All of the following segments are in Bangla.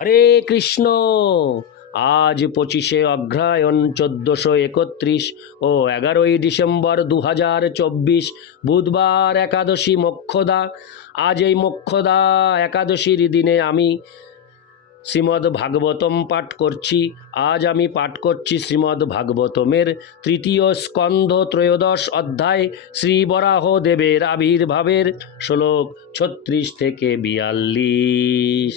হরে কৃষ্ণ। আজ পঁচিশে অগ্রায়ণ চোদ্দশো একত্রিশ ও এগারোই ডিসেম্বর দু হাজার চব্বিশ, বুধবার একাদশী মোক্ষদা। আজ এই মোক্ষদা একাদশীর দিনে আমি শ্রীমদ্ ভাগবতম পাঠ করছি। আজ আমি পাঠ করছি শ্রীমদ্ ভাগবতমের তৃতীয় স্কন্ধ ত্রয়োদশ অধ্যায় শ্রী বরাহ দেবের আবির্ভাবের শ্লোক ছত্রিশ থেকে বিয়াল্লিশ।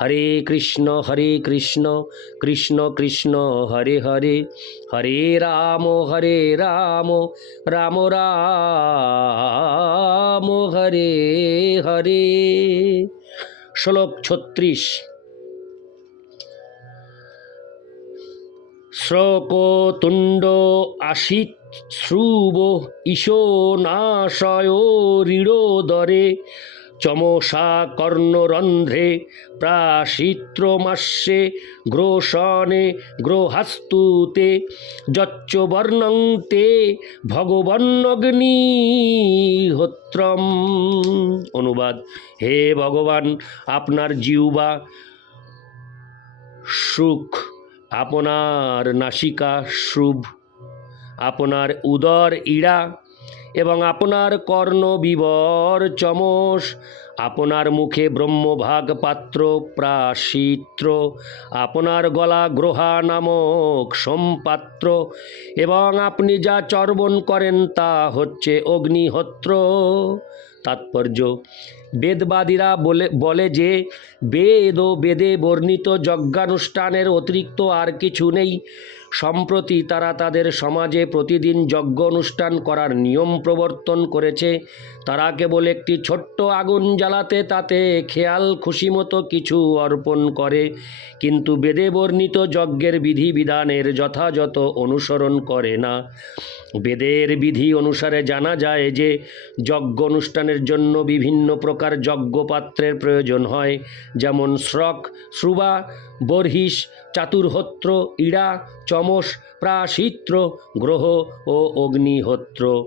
হরে কৃষ্ণ হরে কৃষ্ণ কৃষ্ণ কৃষ্ণ, হরে হরে হরে রাম হরে রাম রাম রাম, হরে হরে। শ্লোক ছত্রিশ। শ্রোকতুণ্ড আশিত শ্রুব ঈশো নাশয় ঋড়োদরে চমসা কর্ণরন্ধ্রে প্রাশিত্রমাস্যে গ্রোশনে গ্রহাস্তুতে যচ্চ বর্ণং তে ভগবন্নগ্নিহোত্রম। অনুবাদ, হে ভগবান, আপনার জিউবা সুখ, আপনার নাসিকা শুভ, আপনার উদর ইড়া এবং আপনার কর্ণ বিবর চমস। আপনার মুখে ব্রহ্মভাগ পাত্র প্রাশিত্র আপনার গলা গ্রহা নামক সোমপাত্র। এবং আপনি যা চর্বণ করেন তা হচ্ছে অগ্নিহত্র। তাৎপর্য, বেদবাদীরা বলে বলে যে, বেদ ও বেদে বর্ণিত যজ্ঞানুষ্ঠানের অতিরিক্ত আর কিছু নেই। সম্প্রতি তারা তাদের সমাজে প্রতিদিন যজ্ঞ অনুষ্ঠান করার নিয়ম প্রবর্তন করেছে। তারা কেবল একটি ছোট্ট আগুন জ্বালাতে তাতে খেয়াল, খুশি মতো কিছু অর্পণ করে। কিন্তু বেদে বর্ণিত যজ্ঞের বিধিবিধানের যথাযথ অনুসরণ করে না। বেদের বিধি অনুসারে জানা যায় যে যজ্ঞ অনুষ্ঠানের জন্য বিভিন্ন প্রকার যজ্ঞপাত্রের প্রয়োজন হয়, যেমন শ্রক, শ্রুবা, বর্হিষ, চাতুর্হত্র, ইড়া, চমস প্রাশিত্র গ্রহ ও অগ্নিহোত্র।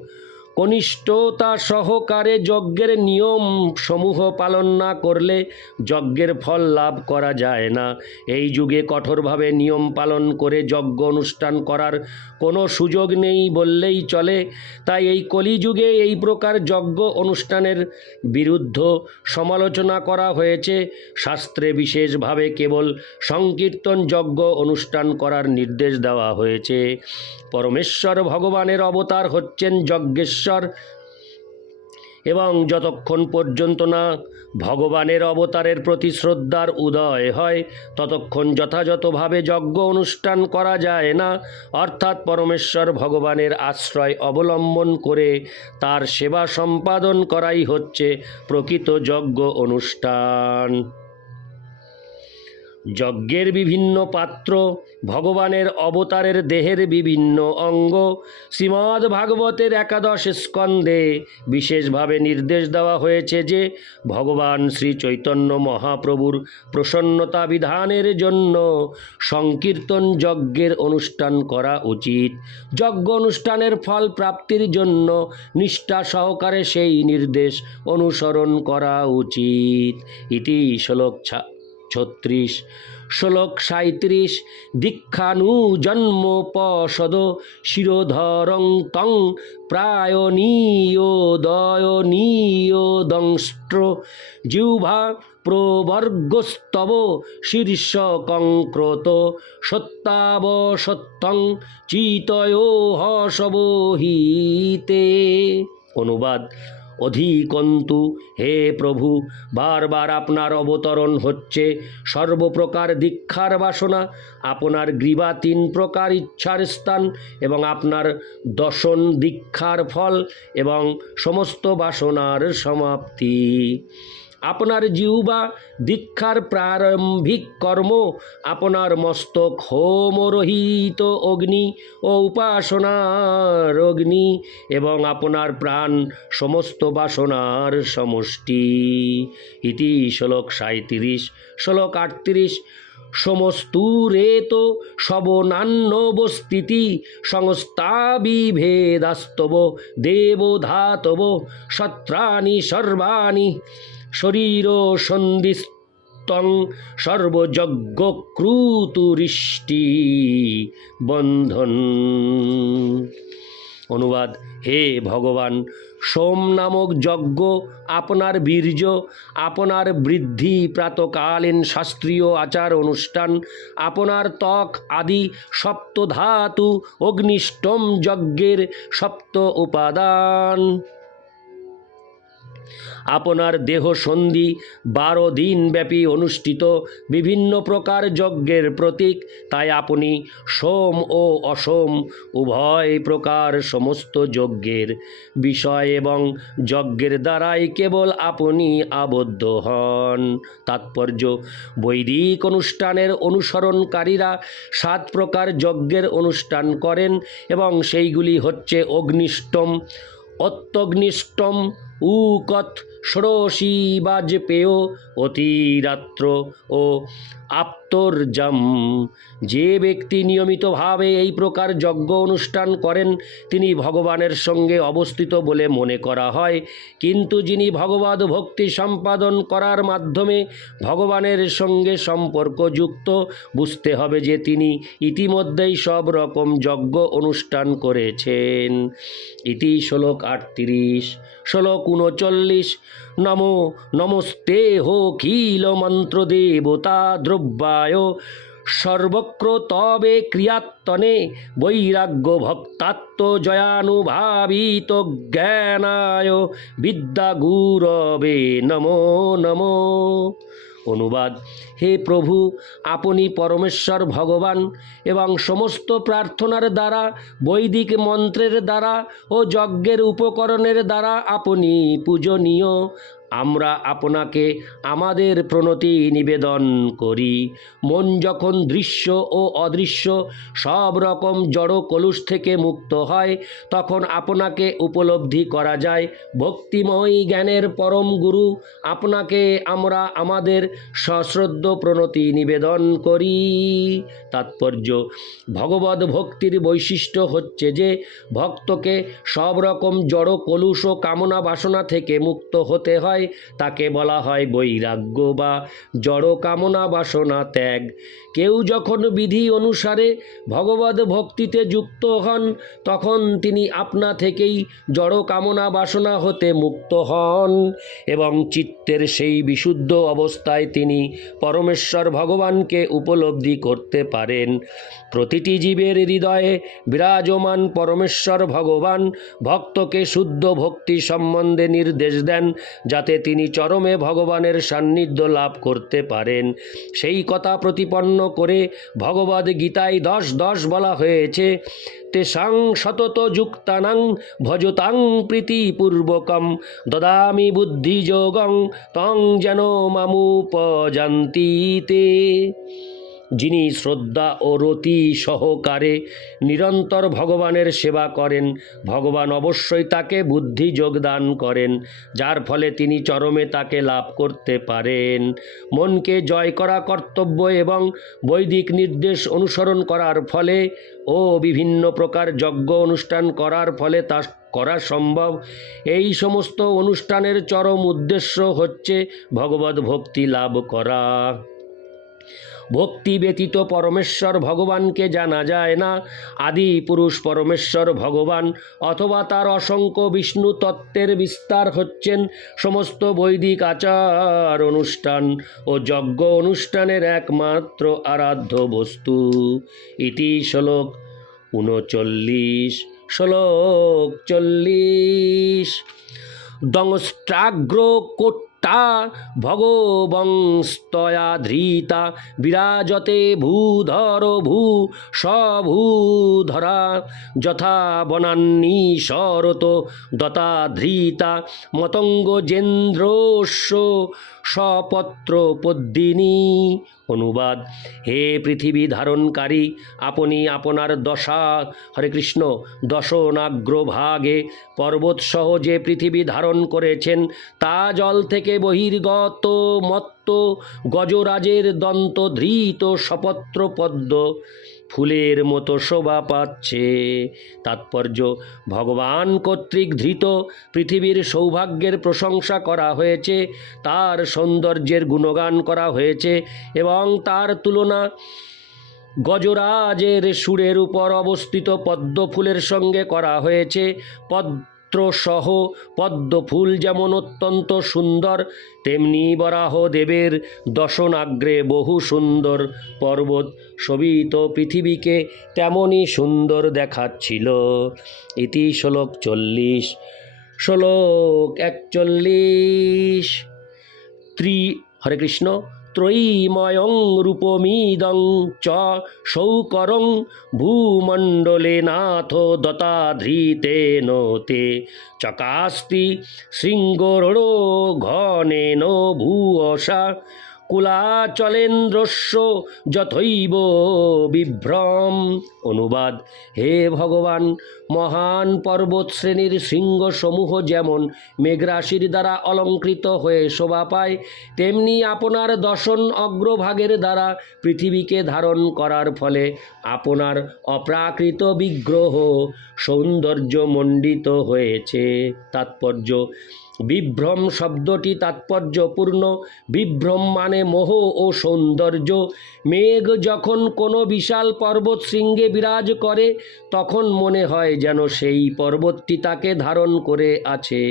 কনিষ্ঠতা সহকারে যজ্ঞের নিয়ম সমূহ পালন না করলে যজ্ঞের ফল লাভ করা যায় না। এই যুগে কঠোরভাবে নিয়ম পালন করে যজ্ঞ অনুষ্ঠান করার কোনো সুযোগ নেই বললেই চলে। তাই এই কলিযুগে এই প্রকার যজ্ঞ অনুষ্ঠানের বিরুদ্ধ সমালোচনা করা হয়েছে। শাস্ত্রে বিশেষভাবে কেবল সংকীর্তন যজ্ঞ অনুষ্ঠান করার নির্দেশ দেওয়া হয়েছে। পরমেশ্বর ভগবানের অবতার হচ্ছেন যজ্ঞেশ্বর। এবং যতক্ষণ পর্যন্ত না ভগবানের অবতারের প্রতি শ্রদ্ধার উদয় হয়, ততক্ষণ যথাযথভাবে যজ্ঞ অনুষ্ঠান করা যায় না। অর্থাৎ পরমেশ্বর ভগবানের আশ্রয় অবলম্বন করে তার সেবা সম্পাদন করাই হচ্ছে প্রকৃত যজ্ঞ অনুষ্ঠান। যজ্ঞের বিভিন্ন পাত্র, ভগবানের অবতারের দেহের বিভিন্ন অঙ্গ, শ্রীমদ্ ভাগবতের একাদশ স্কন্ধে বিশেষভাবে নির্দেশ দেওয়া হয়েছে যে ভগবান শ্রী চৈতন্য মহাপ্রভুর প্রসন্নতা বিধানের জন্য সংকীর্তন যজ্ঞের অনুষ্ঠান করা উচিত। যজ্ঞ অনুষ্ঠানের ফল প্রাপ্তির জন্য নিষ্ঠা সহকারে সেই নির্দেশ অনুসরণ করা উচিত। ইতি শ্লোক ছত্রিশ, শ্লোক সাঁত্রিশ দীক্ষানু জন্ম পশদ শিরোধরং তং প্রায়ণীয় দয়নীয় দংষ্ট্র জিহ্বা প্রবর্গস্তব শীর্ষ কঙ্ক্রত সত্যাবসত্তং চিতয় হসবহিতে অনুবাদ অধিকন্তু, হে প্রভু, বারবার আপনার অবতরণ হচ্ছে। সর্বপ্রকার দীক্ষার বাসনা, আপনার গ্রীবা তিন প্রকার ইচ্ছার স্থান এবং আপনার দশন দীক্ষার ফল এবং সমস্ত বাসনার সমাপ্তি। আপনার জিউবা দীক্ষার প্রারম্ভিক কর্ম, আপনার মস্তক হোমরহিত অগ্নি ও উপাসনার অগ্নি এবং আপনার প্রাণ সমস্ত বাসনার সমষ্টি। ইতি শ্লোক সাঁত্রিশ শ্লোক আটত্রিশ, সমস্তুরেত শবনান্নবস্থিতি সংস্থাবিভেদাস্তব দেবধাতব, সত্রাণি সর্বাণি। শরীর সন্ধিস্তং সর্বযজ্ঞক্রুতুরিষ্টি বন্ধন। অনুবাদ, হে ভগবান, সোম নামক যজ্ঞ আপনার বীর্য, আপনার বৃদ্ধি প্রাতকালীন শাস্ত্রীয় আচার অনুষ্ঠান, আপনার ত্বক আদি সপ্তধাতু অগ্নিষ্টম যজ্ঞের সপ্ত উপাদান। আপনার দেহ সন্ধি বারো দিন ব্যাপী অনুষ্ঠিত বিভিন্ন প্রকার যজ্ঞের প্রতীক, তাই আপনি সোম ও অসোম উভয় প্রকার সমস্ত যজ্ঞের বিষয় এবং যজ্ঞের দ্বারাই কেবল আপনি আবদ্ধ হন। তাৎপর্য, বৈদিক অনুষ্ঠানের অনুসরণকারীরা সাত প্রকার যজ্ঞের অনুষ্ঠান করেন এবং সেইগুলি হচ্ছে অগ্নিষ্টম, অত্যগ্নিষ্টম উকথ ষোড়শী বাজপেয় অতিরাত্র ও আপ্তর্জম যে ব্যক্তি নিয়মিতভাবে এই প্রকার যজ্ঞ অনুষ্ঠান করেন, তিনি ভগবানের সঙ্গে অবস্থিত বলে মনে করা হয়। কিন্তু যিনি ভগবত ভক্তি সম্পাদন করার মাধ্যমে ভগবানের সঙ্গে সম্পর্কযুক্ত বুঝতে হবে যে তিনি ইতিমধ্যেই সব রকম যজ্ঞ অনুষ্ঠান করেছেন। ইতি শ্লোক আটত্রিশ। শ্লোক উনচল্লিশ নমো, নমস্তে হো কিল মন্ত্র দেবতা দ্রব্যায়। সর্বক্র তবে ক্রিয়াত্তনে বৈরাগ্য ভক্তাত্ম জয়ানুভাবিত জ্ঞানায়। বিদ্যা গুরবে নমো নমো। অনুবাদ। হে প্রভু, আপনি পরমেশ্বর ভগবান এবং সমস্ত প্রার্থনার দ্বারা, বৈদিক মন্ত্রের দ্বারা ও যজ্ঞের উপকরণের দ্বারা আপনি পূজনীয়। আমরা আপনাকে আমাদের প্রণতি নিবেদন করি। মন যখন দৃশ্য ও অদৃশ্য, সব রকম জড় কলুষ থেকে মুক্ত হয়, তখন আপনাকে উপলব্ধি করা যায়। ভক্তিময় জ্ঞানের পরম গুরু, আপনাকে আমরা আমাদের সশ্রদ্ধ প্রণতি নিবেদন করি। তাৎপর্য ভগবত ভক্তির বৈশিষ্ট্য হচ্ছে যে, ভক্তকে সব রকম জড় কলুষ ও কামনা বাসনা থেকে মুক্ত হতে হয়। তাকে বলা হয় বৈরাগ্য বা জড় কামনা বাসনা ত্যাগ। কেউ যখন বিধি অনুসারে ভগবত ভক্তিতে যুক্ত হন, তখন তিনি আপনা থেকেই জড় কামনা বাসনা হতে মুক্ত হন এবং চিত্তের সেই বিশুদ্ধ অবস্থায় তিনি পরমেশ্বর ভগবানকে উপলব্ধি করতে পারেন। প্রতিটি জীবের হৃদয়ে বিরাজমান পরমেশ্বর ভগবান ভক্তকে শুদ্ধ ভক্তি সম্বন্ধে নির্দেশ দেন, যাতে তিনি চরমে ভগবানের সান্নিধ্য লাভ করতে পারেন। সেই কথা প্রতিপন্ন করে ভগবদ গীতায় দশ দশ বলা হয়েছে, তেষাং সতত যুক্তানাং ভজতাং প্রীতিপূর্বকম, দদামি বুদ্ধিযোগং তং যেন মামুপজান্তি তে যিনি শ্রদ্ধা ও রতি সহকারে নিরন্তর ভগবানের সেবা করেন, ভগবান অবশ্যই তাকে বুদ্ধি যোগদান করেন, যার ফলে তিনি চরমে তাকে লাভ করতে পারেন। মনকে জয় করা কর্তব্য এবং বৈদিক নির্দেশ অনুসরণ করার ফলে ও বিভিন্ন প্রকার যজ্ঞ অনুষ্ঠান করার ফলে তা করা সম্ভব। এই সমস্ত অনুষ্ঠানের চরম উদ্দেশ্য হচ্ছে ভগবত ভক্তি লাভ করা। ভক্তি ব্যতীত পরমেশ্বর ভগবানকে জানা যায় না। আদি পুরুষ পরমেশ্বর ভগবান, অথবা তার অসংখ্য বিষ্ণু তত্ত্বের বিস্তার হচ্ছেন সমস্ত বৈদিক আচার অনুষ্ঠান ও যজ্ঞ অনুষ্ঠানের একমাত্র আরাধ্য বস্তু। ইতি শ্লোক উনচল্লিশ, শ্লোক চল্লিশ। দংস্ট্রাগ্র কোট তা ভগবংস্তয়া ধৃতা বিরাজতে ভূধর ভূ সভূধরা যথা বনান্নি শরত দতা ধৃতা মতঙ্গ মতঙ্গজেন্দ্রস্য সপত্র পদ্মিনী অনুবাদ। হে পৃথিবী ধারণকারী, আপনি আপনার দশা হরে কৃষ্ণ দশনাগ্রভাগে পর্বতসহ যে পৃথিবী ধারণ করেছেন, তা জল থেকে বহির্গত মত্ত গজরাজের দন্ত ধৃত সপত্র পদ্ম ফুলের মতো শোভা পাচ্ছে। তাৎপর্য, ভগবান কর্তৃক ধৃত, পৃথিবীর সৌভাগ্যের প্রশংসা করা হয়েছে, তার সৌন্দর্যের গুণগান করা হয়েছে এবং তার তুলনা গজরাজের সুরের উপর অবস্থিত পদ্ম ফুলের সঙ্গে করা হয়েছে। পত্রসহ পদ্ম ফুল যেমন অত্যন্ত সুন্দর, তেমনি বরাহ দেবের দশনাগ্রে বহু সুন্দর পর্বত শোভিত পৃথিবীকে তেমনই সুন্দর দেখাচ্ছিল। ইতি শ্লোক চল্লিশ। শ্লোক একচল্লিশ। ত্রি হরে কৃষ্ণ। ত্রয়ীময়ং রূপমিদং চ সৌকরং ভূমণ্ডলে নাথ দতাধৃতেন তে। চকাস্তি শৃঙ্গরো ঘনেন ভূয়সা কুলাচলেন্দ্রস্য যথৈব বিভ্রম। অনুবাদ, হে ভগবান, মহান পর্বত শ্রেণির শৃঙ্গসমূহ যেমন মেঘরাশির দ্বারা অলঙ্কৃত হয়ে শোভা পায়, তেমনি আপনার দশন অগ্রভাগের দ্বারা পৃথিবীকে ধারণ করার ফলে আপনার অপ্রাকৃত বিগ্রহ সৌন্দর্যমণ্ডিত হয়েছে। তাৎপর্য বিভ্রম শব্দটি তাৎপর্যপূর্ণ। বিভ্রম মানে মোহ ও সৌন্দর্য। মেঘ যখন কোনো বিশাল পর্বত শৃঙ্গে বিরাজ করে, তখন মনে হয় যেন সেই পর্বতটি তাকে ধারণ করে আছে।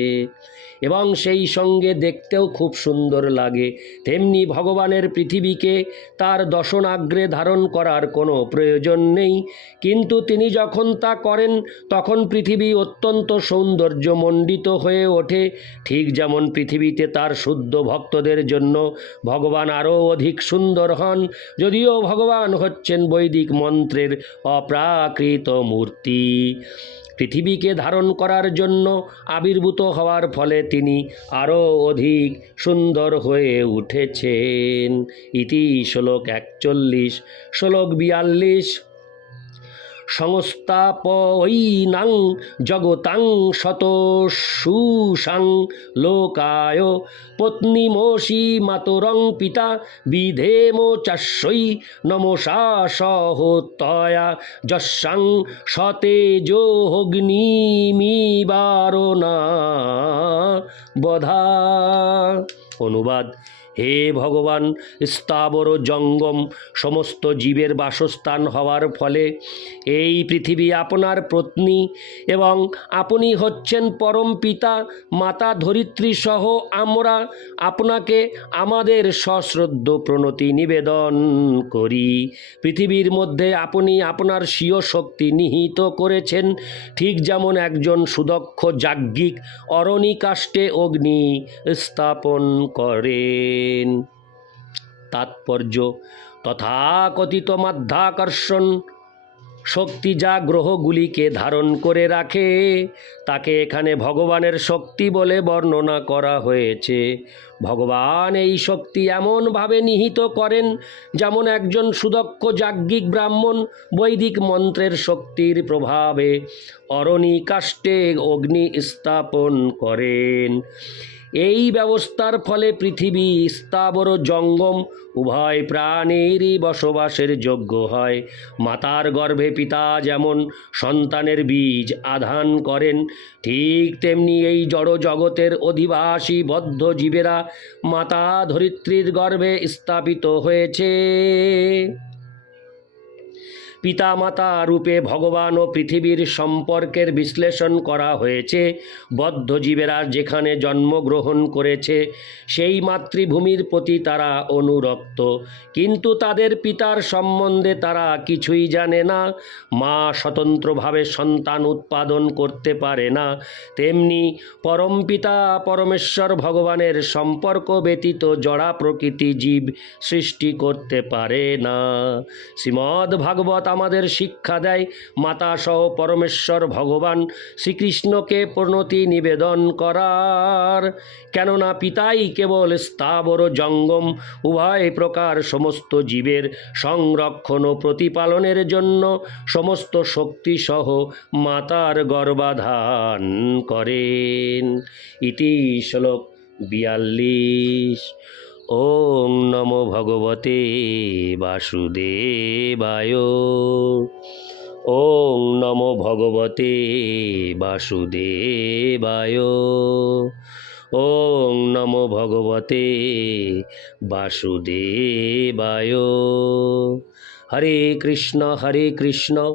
এবং সেই সঙ্গে দেখতেও খুব সুন্দর লাগে। তেমনি ভগবানের পৃথিবীকে তার দশনাগ্রে ধারণ করার কোনো প্রয়োজন নেই। কিন্তু তিনি যখন তা করেন, তখন পৃথিবী অত্যন্ত সৌন্দর্যমণ্ডিত হয়ে ওঠে। ঠিক যেমন পৃথিবীতে তার শুদ্ধ ভক্তদের জন্য ভগবান আরও অধিক সুন্দর হন, যদিও ভগবান হচ্ছেন বৈদিক মন্ত্রের অপ্রাকৃত মূর্তি। পৃথিবীকে ধারণ করার জন্য আবির্ভূত হওয়ার ফলে তিনি আরও অধিক সুন্দর হয়ে উঠেছেন। ইতি শ্লোক একচল্লিশ। শ্লোক বিয়াল্লিশ। সংস্থাপয়িনাং জগতাং শত সুসাং লোকায় পত্নীমসি মাতরং পিতা বিধেম চাস্যই নমসা সহতয়া যস্যাং সতেজোগ্নিমিবারণা বধা অনুবাদ। হে ভগবান, স্থাবর জঙ্গম, সমস্ত জীবের বাসস্থান হওয়ার ফলে এই পৃথিবী আপনার পত্নী এবং আপনি হচ্ছেন পরম পিতা, মাতা ধরিত্রী সহ আমরা আপনাকে আমাদের সশ্রদ্ধ প্রণতি নিবেদন করি। পৃথিবীর মধ্যে আপনি আপনার স্বীয় শক্তি নিহিত করেছেন। ঠিক যেমন একজন সুদক্ষ যাজ্ঞিক অরণি কাষ্টে অগ্নি স্থাপন করেন। তাৎপর্য, তথাকথিত মাধ্যাকর্ষণ শক্তি যা গ্রহগুলিকে ধারণ করে রাখে। তাকে এখানে ভগবানের শক্তি বলে বর্ণনা করা হয়েছে। ভগবান এই শক্তি এমনভাবে নিহিত করেন যেমন একজন সুদক্ষ যাজ্ঞিক ব্রাহ্মণ বৈদিক মন্ত্রের শক্তির প্রভাবে অরণি কাষ্টে অগ্নি স্থাপন করেন। এই ব্যবস্থার ফলে পৃথিবী স্থাবর জঙ্গম, উভয় প্রাণেরই বসবাসের যোগ্য হয়। মাতার গর্ভে পিতা যেমন সন্তানের বীজ আধান করেন, ঠিক তেমনি এই জড় জগতের অধিবাসী বদ্ধ জীবেরা মাতা ধরিত্রীর গর্ভে স্থাপিত হয়েছে। পিতামাতা রূপে ভগবান ও পৃথিবীর সম্পর্কের বিশ্লেষণ করা হয়েছে। বদ্ধ জীবেরা যেখানে জন্মগ্রহণ করেছে, সেই মাতৃভূমির প্রতি তারা অনুরক্ত। কিন্তু তাদের পিতার সম্বন্ধে তারা কিছুই জানে না। মা স্বতন্ত্রভাবে সন্তান উৎপাদন করতে পারে না। তেমনি পরমপিতা পরমেশ্বর ভগবানের সম্পর্ক ব্যতীত জড়া প্রকৃতি জীব সৃষ্টি করতে পারে না। শ্রীমদ্ ভাগবত আমাদের শিক্ষা দেয়। মাতা সহ পরমেশ্বর ভগবান শ্রীকৃষ্ণকে প্রণতি নিবেদন করার। কেননা পিতাই কেবল স্থাবর জঙ্গম, উভয় প্রকার সমস্ত জীবের সংরক্ষণ ও প্রতিপালনের জন্য সমস্ত শক্তিসহ মাতার গর্ভাধান করেন। ইতি শ্লোক বিয়াল্লিশ। ওম নমো ভগবতে বাসুদেবায়। ওম নমো ভগবতে বাসুদেবায়। ওম নমো ভগবতে বাসুদেবায়। হরে কৃষ্ণ হরে কৃষ্ণ